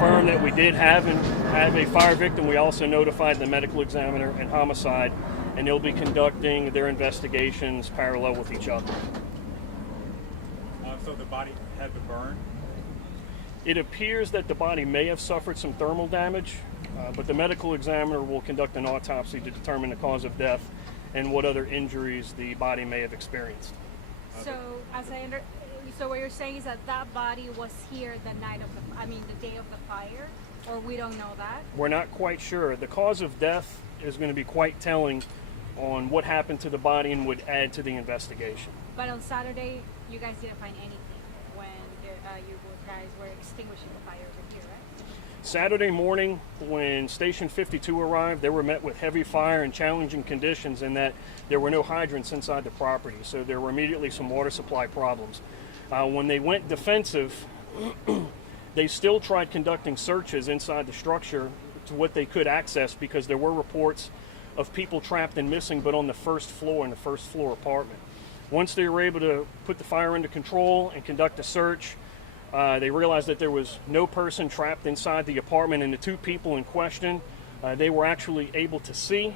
confirmed that we did have a fire victim, we also notified the medical examiner and homicide, and they'll be conducting their investigations parallel with each other. So the body had been burned? It appears that the body may have suffered some thermal damage, but the medical examiner will conduct an autopsy to determine the cause of death and what other injuries the body may have experienced. So, so what you're saying is that that body was here the day of the fire, or we don't know that? We're not quite sure. The cause of death is going to be quite telling on what happened to the body and would add to the investigation. But on Saturday, you guys didn't find anything when you guys were extinguishing the fire over here, right? Saturday morning, when Station 52 arrived, they were met with heavy fire and challenging conditions in that there were no hydrants inside the property, so there were immediately some water supply problems. When they went defensive, they still tried conducting searches inside the structure to what they could access, because there were reports of people trapped and missing, but on the first floor, in the first floor apartment. Once they were able to put the fire under control and conduct a search, they realized that there was no person trapped inside the apartment, and the two people in question, they were actually able to see.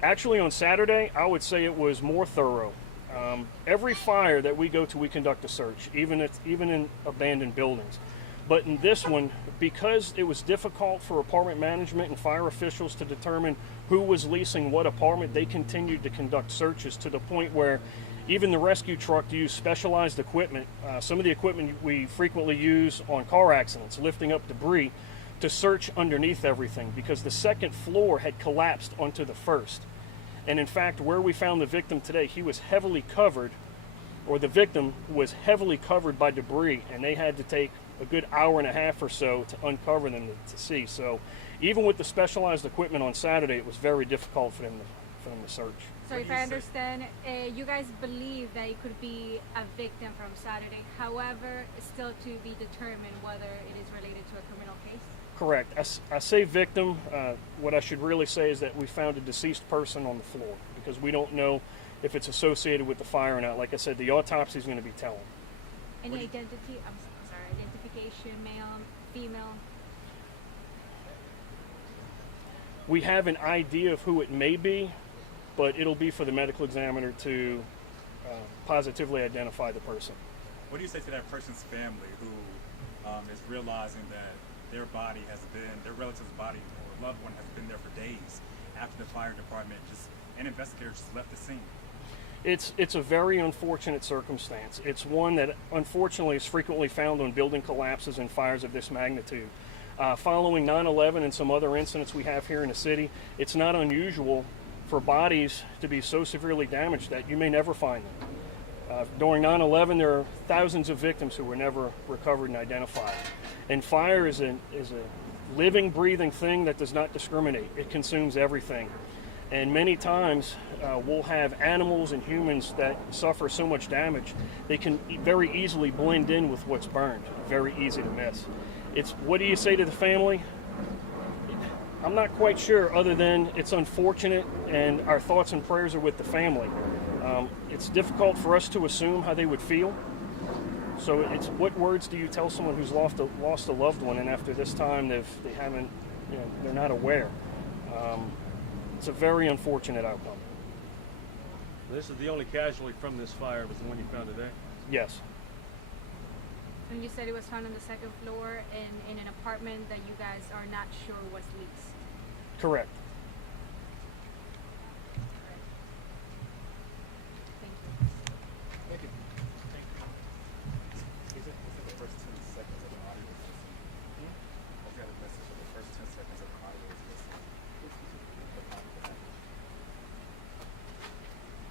Actually, on Saturday, I would say it was more thorough. Every fire that we go to, we conduct a search, even in abandoned buildings. But in this one, because it was difficult for apartment management and fire officials to determine who was leasing what apartment, they continued to conduct searches to the point where even the rescue truck used specialized equipment. Some of the equipment we frequently use on car accidents, lifting up debris, to search underneath everything, because the second floor had collapsed onto the first. And in fact, where we found the victim today, he was heavily covered, or the victim was heavily covered by debris, and they had to take a good hour and a half or so to uncover them to see. So even with the specialized equipment on Saturday, it was very difficult for them to search. So if I understand, you guys believe that it could be a victim from Saturday. However, it's still to be determined whether it is related to a criminal case? Correct. I say victim. What I should really say is that we found a deceased person on the floor, because we don't know if it's associated with the fire or not. Like I said, the autopsy is going to be telling. Any identity? I'm sorry, identification, male, female? We have an idea of who it may be, but it'll be for the medical examiner to positively identify the person. What do you say to that person's family who is realizing that their relative's body or loved one has been there for days after the fire department and investigators just left the scene? It's a very unfortunate circumstance. It's one that unfortunately is frequently found on building collapses and fires of this magnitude. Following 9/11 and some other incidents we have here in the city, it's not unusual for bodies to be so severely damaged that you may never find them. During 9/11, there are thousands of victims who were never recovered and identified. And fire is a living, breathing thing that does not discriminate. It consumes everything. And many times we'll have animals and humans that suffer so much damage, they can very easily blend in with what's burned. Very easy to miss. What do you say to the family? I'm not quite sure, other than it's unfortunate, and our thoughts and prayers are with the family. It's difficult for us to assume how they would feel. So what words do you tell someone who's lost a loved one, and after this time they're not aware? It's a very unfortunate outcome. This is the only casualty from this fire was the one you found today? Yes. And you said it was found on the second floor in an apartment that you guys are not sure was leased. Correct.